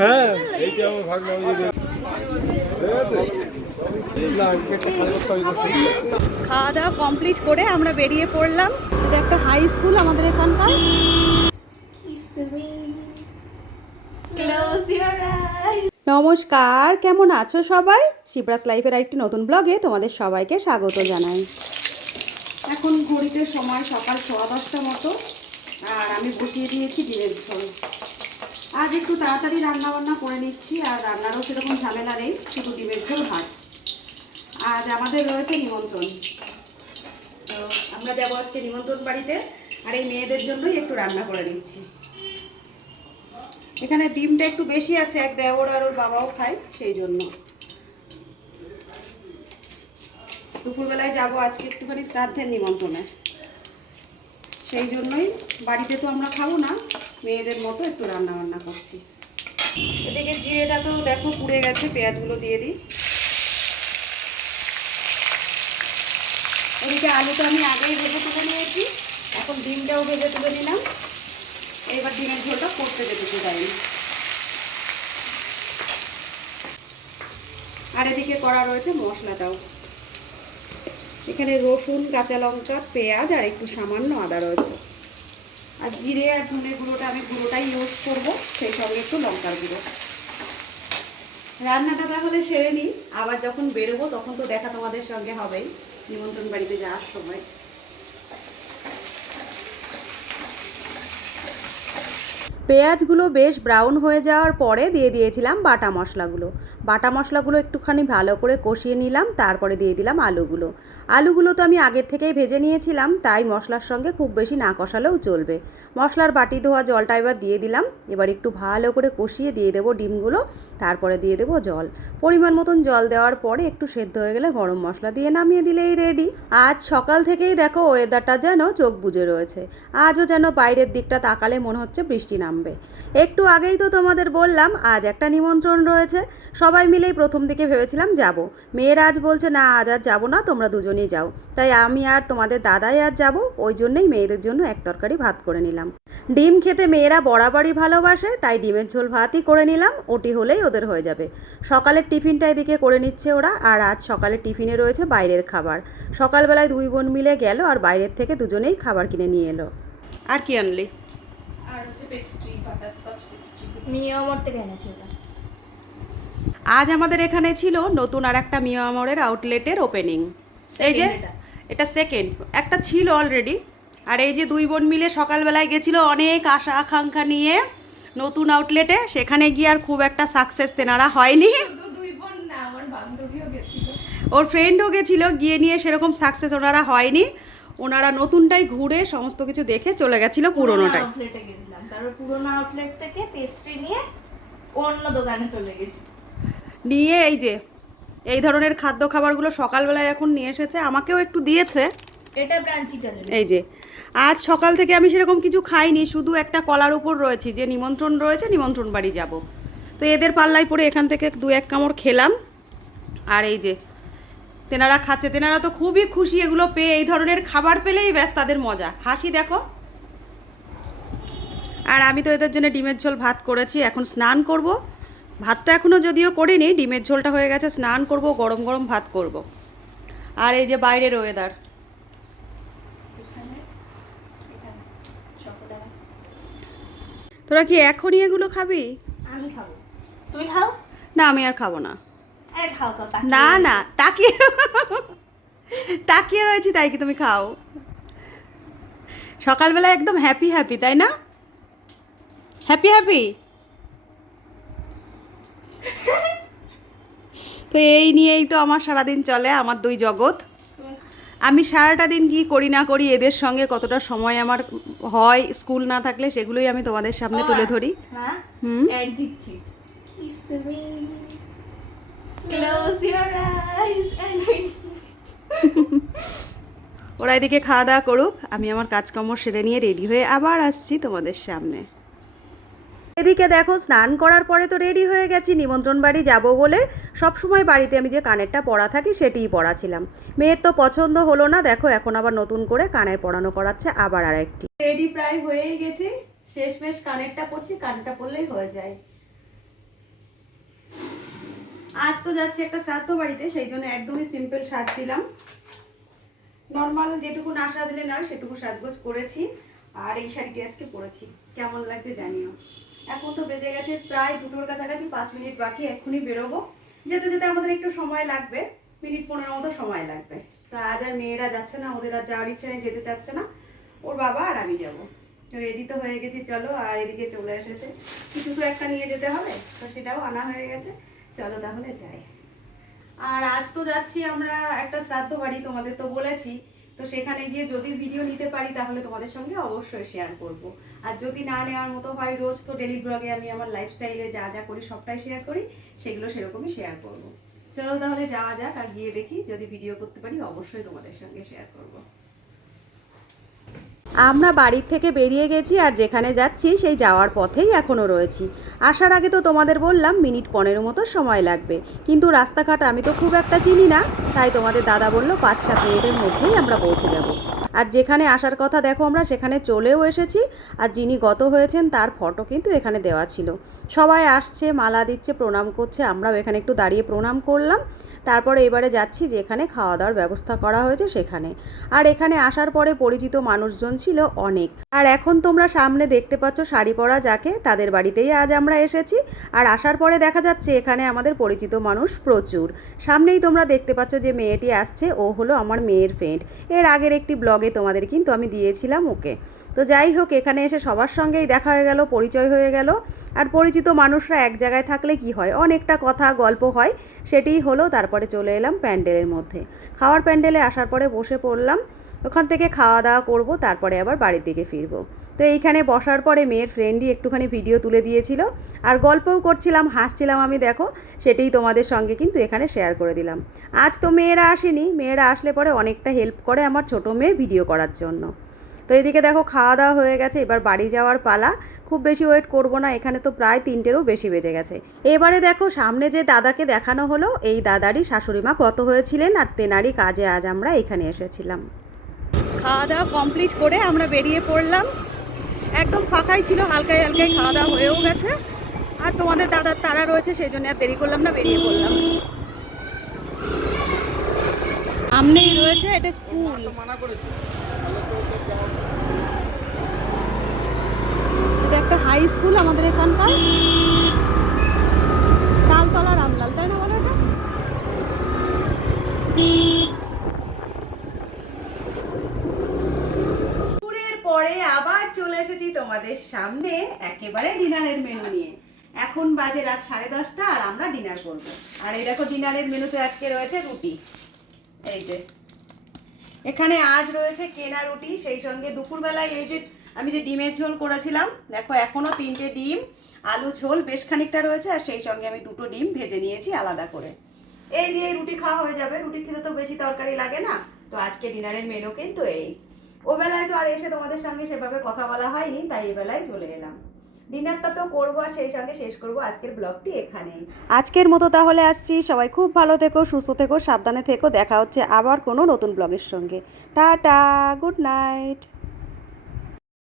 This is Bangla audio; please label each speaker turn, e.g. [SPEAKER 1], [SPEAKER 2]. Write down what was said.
[SPEAKER 1] হ্যাঁ
[SPEAKER 2] খাওয়া দাওয়া কমপ্লিট করে আমরা বেরিয়ে পড়লাম। এটা একটা হাই স্কুল আমাদের এখানকার। নমস্কার, কেমন আছো সবাই? শিবরাস লাইফের একটি নতুন ব্লগে তোমাদের সবাইকে স্বাগত জানাই। এখন ঘড়িতে সময় সকাল সোয়া দশটা মতো, আর আমি বসিয়ে দিয়েছি ঝোল আজ একটু তাড়াতাড়ি রান্না বান্না করে নিচ্ছি, আর রান্নারও সেরকম ঝামেলা নেই, শুধু ডিমের ঝোল, ভাত। আজ আমাদের রয়েছে নিমন্ত্রণ। তো আমরা যাব আজকে নিমন্ত্রণ বাড়িতে, আর এই মেয়েদের জন্যই একটু রান্না করে নিচ্ছি। এখানে ডিমটা একটু বেশি আছে, এক দেওর আর ওর বাবাও খায়, সেই জন্য। দুপুরবেলায় যাব আজকে একটুখানি শ্রাদ্ধের নিমন্ত্রণে। সেই জন্যই বাড়িতে তো আমরা খাব না মেয়েদের মতো একটু রান্না বান্না করছি। এদিকে জিরেটা তো দেখো পুড়ে গেছে, পেঁয়াজগুলো দিয়ে দিই। এদিকে আলুটা আমি আগেই ভেজে তুলে নিয়েছি, এখন ডিমটাও ভেজে তুলে নিলাম। এবার ডিমের ঝোলটা করতে যেতে পারি আর এদিকে করা রয়েছে মশলাটাও। এখানে রসুন, কাঁচা লঙ্কা, পেঁয়াজ আর একটু সামান্য আদা রয়েছে। আর জিরে আর ধনে গুঁড়োটা আমি গুঁড়োটাই ইউজ করব, সেই সঙ্গে একটু লঙ্কার গুঁড়ো। রান্নাটা তাহলে সেরে নিই। আবার যখন বেরোবো তখন তো দেখা তোমাদের সঙ্গে হবেই, নিমন্ত্রণ বাড়িতে যাওয়ার সময়। পেঁয়াজগুলো বেশ ব্রাউন হয়ে যাওয়ার পরে দিয়ে দিয়েছিলাম বাটা মশলাগুলো। বাটা মশলাগুলো একটুখানি ভালো করে কষিয়ে নিলাম, তারপরে দিয়ে দিলাম আলুগুলো। আলুগুলো তো আমি আগের থেকেই ভেজে নিয়েছিলাম, তাই মশলার সঙ্গে খুব বেশি না কষালেও চলবে। মশলার বাটি ধোয়া জলটা এবার দিয়ে দিলাম, এবার একটু ভালো করে কষিয়ে দিয়ে দেবো ডিমগুলো, তারপরে দিয়ে দেবো জল। পরিমাণ মতন জল দেওয়ার পরে একটু সেদ্ধ হয়ে গেলে গরম মশলা দিয়ে নামিয়ে দিলেই রেডি আজ সকাল থেকেই দেখো ওয়েদারটা যেন চোখ বুজে রয়েছে। আজও যেন বাইরের দিকটা তাকালে মনে হচ্ছে বৃষ্টি নামবে। একটু আগেই তো তোমাদের বললাম, আজ একটা নিমন্ত্রণ রয়েছে। সবাই মিলেই প্রথম দিকে ভেবেছিলাম যাব। মেয়েরা আজ বলছে না আজ আর যাব না তোমরা দুজনেই যাও। তাই আমি আর তোমাদের দাদাই আর যাব ওই জন্যই মেয়েদের জন্য এক তরকারি ভাত করে নিলাম। ডিম খেতে মেয়েরা বরাবরই ভালোবাসে তাই ডিমের ঝোল ভাতই করে নিলাম ওটি হলেই ওদের হয়ে যাবে। সকালের টিফিনটা এদিকে করে নিচ্ছে ওরা আর আজ সকালের টিফিনে রয়েছে বাইরের খাবার। সকালবেলায় দুই বোন মিলে গেল আর বাইরের থেকে দুজনেই খাবার কিনে নিয়ে এলো। আর কি আনলি?
[SPEAKER 3] আর হচ্ছে পেস্ট্রি বাটারস্কচ পেস্ট্রি
[SPEAKER 4] মিয়া আমার থেকে এনেছে ওটা।
[SPEAKER 2] আজ আমাদের এখানে ছিল নতুন আর একটা মিয়ামরের আউটলেটের ওপেনিং এই যে
[SPEAKER 4] এটা।
[SPEAKER 2] সেকেন্ড একটা ছিল অলরেডি আর এই যে দুই বোন মিলে সকালবেলায় গেছিল অনেক আশা আকাঙ্ক্ষা নিয়ে নতুন আউটলেটে সেখানে গিয়ে আর খুব একটা সাকসেস তেনারা হয়নি। ওর ফ্রেন্ডও গেছিল গিয়ে নিয়ে সেরকম সাকসেস ওনারা হয়নি। ওনারা নতুনটাই ঘুরে সমস্ত কিছু দেখে চলে গেছিল পুরোনোটাই।
[SPEAKER 4] পুরোনো আউটলেট থেকে পেস্ট্রি নিয়ে অন্য দোকানে চলে গেছি।
[SPEAKER 2] নিয়ে এই যে এই ধরনের খাদ্য খাবারগুলো সকালবেলায় এখন নিয়ে এসেছে আমাকেও একটু দিয়েছে।
[SPEAKER 4] এটা
[SPEAKER 2] এই যে আজ সকাল থেকে আমি সেরকম কিছু খাইনি শুধু একটা কলার উপর রয়েছি যে নিমন্ত্রণ রয়েছে নিমন্ত্রণ বাড়ি যাব। তো এদের পাল্লায় পরে এখান থেকে দু এক কামড় খেলাম। আর এই যে তেনারা খাচ্ছে তেনারা তো খুবই খুশি এগুলো পেয়ে এই ধরনের খাবার পেলেই ব্যাস তাদের মজা। হাসি দেখো। আর আমি তো এদের জন্য ডিমের ঝোল ভাত করেছি এখন স্নান করব। ভাতটা এখনও যদিও করিনি ডিমের ঝোলটা হয়ে গেছে স্নান করব গরম গরম ভাত করব। আর এই যে বাইরের ওয়েদার তোরা কি এখনই এগুলো খাবি?
[SPEAKER 4] আমি খাব। তুমি খাও?
[SPEAKER 2] না আমি আর খাব না। না না তাকিয়ে তাকিয়ে রয়েছি তাই কি তুমি খাও। সকালবেলা একদম হ্যাপি হ্যাপি তাই না? হ্যাপি হ্যাপি তো এই নিয়েই তো আমার সারাদিন চলে আমার দুই জগৎ। আমি সারাটা দিন কি করি না করি এদের সঙ্গে কতটা সময় আমার হয় স্কুল না থাকলে সেগুলোই আমি তোমাদের সামনে তুলে ধরি। হুম? ওরা এদিকে খাওয়া দাওয়া করুক আমি আমার কাজকর্ম সেরে নিয়ে রেডি হয়ে আবার আসছি তোমাদের সামনে। এদিকে দেখো, স্নান করার পরে তো রেডি হয়ে গেছি, নিমন্ত্রণ বাড়ি যাব বলে। সব সময় বাড়িতে আমি যে কানেরটা পরা থাকি, সেটিই পরাছিলাম। মেয়ের তো পছন্দ হলো না, দেখো এখন আবার নতুন করে কানের পরানো করাচ্ছে আবার আর একটি রেডি প্রায় হয়েই গেছি, শেষ বেশ কানেরটা পরছি, কানটা পরলেই হয়ে যায়। আজ তো যাচ্ছি একটা শ্রাদ্ধ বাড়িতে, সেই জন্য একদমই সিম্পল সাজ দিলাম। নর্মাল যেটুকু না সাজলে নয়, সেটুকু সাজগোজ করেছি। আর এই শাড়িটি আজকে পরেছি। কেমন লাগছে জানিও। এখন তো বেজে গেছে প্রায় দুটোর কাছাকাছি, পাঁচ মিনিট বাকি, এক্ষুনি বেরোবো। যেতে যেতে আমাদের একটু সময় লাগবে, মিনিট পনেরো মতো সময় লাগবে। তো আজ আর মেয়েরা যাচ্ছে না, ওদের আর যাওয়ার ইচ্ছে নেই, যেতে চাচ্ছে না। ওর বাবা আর আমি যাব। রেডি তো হয়ে গেছি, চলো, আর এদিকে চলে এসেছে। কিছু তো একটা নিয়ে যেতে হবে, তো সেটাও আনা হয়ে গেছে। চলো তাহলে যাই। আর আজ তো যাচ্ছি আমরা একটা শ্রাদ্ধ বাড়ি তোমাদের তো বলেছি তো সেখানে গিয়ে যদি ভিডিও নিতে পারি, তাহলে তোমাদের সঙ্গে অবশ্যই শেয়ার করব। আর যদি না নেওয়ার মতো হয়, রোজ তো ডেলি ব্লগে আমি আমার লাইফস্টাইলে যা যা করি, সবটাই শেয়ার করি, সেগুলো সেরকমই শেয়ার করব। চলো তাহলে যাওয়া যাক, আর গিয়ে দেখি যদি ভিডিও করতে পারি, অবশ্যই তোমাদের সঙ্গে শেয়ার করব। আমরা বাড়ির থেকে বেরিয়ে গেছি আর যেখানে যাচ্ছি সেই যাওয়ার পথেই এখনও রয়েছি। আসার আগে তো তোমাদের বললাম মিনিট পনেরো মতো সময় লাগবে। কিন্তু রাস্তাঘাট আমি তো খুব একটা চিনি না, তাই তোমাদের দাদা বলল পাঁচ সাত মিনিটের মধ্যেই আমরা পৌঁছে যাব। আর যেখানে আসার কথা দেখো আমরা, সেখানে চলেও এসেছি আর যিনি গত হয়েছেন তার ফটো কিন্তু এখানে দেওয়া ছিল। সবাই আসছে, মালা দিচ্ছে, প্রণাম করছে, আমরাও এখানে একটু দাঁড়িয়ে প্রণাম করলাম। তারপরে এবারে যাচ্ছি যেখানে খাওয়া দাওয়ার ব্যবস্থা করা হয়েছে সেখানে। আর এখানে আসার পরে পরিচিত মানুষজন ছিল অনেক। আর এখন তোমরা সামনে দেখতে পাচ্ছ শাড়ি পরা যাকে, তাদের বাড়িতেই আজ আমরা এসেছি। আর আসার পরে দেখা যাচ্ছে এখানে আমাদের পরিচিত মানুষ প্রচুর। সামনেই তোমরা দেখতে পাচ্ছ যে মেয়েটি আসছে, ও হলো আমার মেয়ের ফ্রেন্ড এর আগের একটি ব্লগে তোমাদের কিন্তু আমি দিয়েছিলাম ওকে। তো যাই হোক, এখানে এসে সবার সঙ্গেই দেখা হয়ে গেল, পরিচয় হয়ে গেল। আর পরিচিত মানুষরা এক জায়গায় থাকলে কি হয়? অনেকটা কথা, গল্প হয়। সেটিই হলো, তারপরে চলে এলাম প্যান্ডেলের মধ্যে। খাওয়ার প্যান্ডেলে আসার পরে বসে পড়লাম। ওখান থেকে খাওয়া দাওয়া করব, তারপরে আবার বাড়ির দিকে ফিরবো। তো এইখানে বসার পরে মেয়ের ফ্রেন্ডই একটুখানি ভিডিও তুলে দিয়েছিল। আর গল্পও করছিলাম, হাসছিলাম আমি, দেখো। সেটাই তোমাদের সঙ্গে কিন্তু এখানে শেয়ার করে দিলাম। আজ তো মেয়েরা আসেনি। মেয়েরা আসলে পরে অনেকটা হেল্প করে আমার ছোটো মেয়ে ভিডিও করার জন্য। তো এদিকে দেখো খাওয়া দাওয়া হয়ে গেছে, এবার বাড়ি যাওয়ার পালা। খুব বেশি ওয়েট করব না, এখানে তো প্রায় তিনটেরও বেশি বেজে গেছে। এবারে দেখো সামনে যে দাদাকে দেখানো হলো, এই দাদারই শাশুড়ি মা গত হয়েছিলেন আর তেনারই কাজে আজ আমরা এখানে এসেছিলাম। খাওয়া দাওয়া কমপ্লিট করে আমরা বেরিয়ে পড়লাম। একদম ফাঁকাই ছিল, হালকায় হালকায় খাওয়া দাওয়া হয়েও গেছে। আর তোমাদের দাদার তারা রয়েছে, সেই জন্য আর দেরি করলাম না, বেরিয়ে পড়লাম। সামনেই রয়েছে এটা স্কুল। এটা একটা হাই স্কুল আমাদের এখানকার। তালতলা রামলাল, তাই না বলো এটা? পরে আবার চলে এসেছি তোমাদের সামনে, একেবারে ডিনারের মেনু নিয়ে। এখন বাজে রাত সাড়ে দশটা আর আমরা ডিনার করব। আর এই দেখো ডিনারের মেনুতে আজকে রয়েছে রুটি। এই যে এখানে আজ রয়েছে কেনা রুটি, সেই সঙ্গে দুপুরবেলায় এই যে আমি যে ডিমের ঝোল করেছিলাম, দেখো এখনও তিনটে ডিম, আলু ঝোল বেশ খানিকটা রয়েছে, আর সেই সঙ্গে আমি দুটো ডিম ভেজে নিয়েছি আলাদা করে। এই দিয়ে রুটি খাওয়া হয়ে যাবে, রুটি খেতে তো বেশি তরকারি লাগে না, তো আজকে ডিনারের মেনু কিন্তু এই। ও বেলায় তো আর এসে তোমাদের সঙ্গে সেভাবে কথা বলা হয়নি, তাই এ বেলায় চলে এলাম। ডিনারটা তো করব আর সেই সঙ্গে শেষ করব আজকের ব্লগটি এখানেই। আজকের মতো তাহলে আসছি। সবাই খুব ভালো থেকো, সুস্থ থেকো, সাবধানে থেকো। দেখা হচ্ছে আবার কোনো নতুন ব্লগের সঙ্গে। Tata, good night.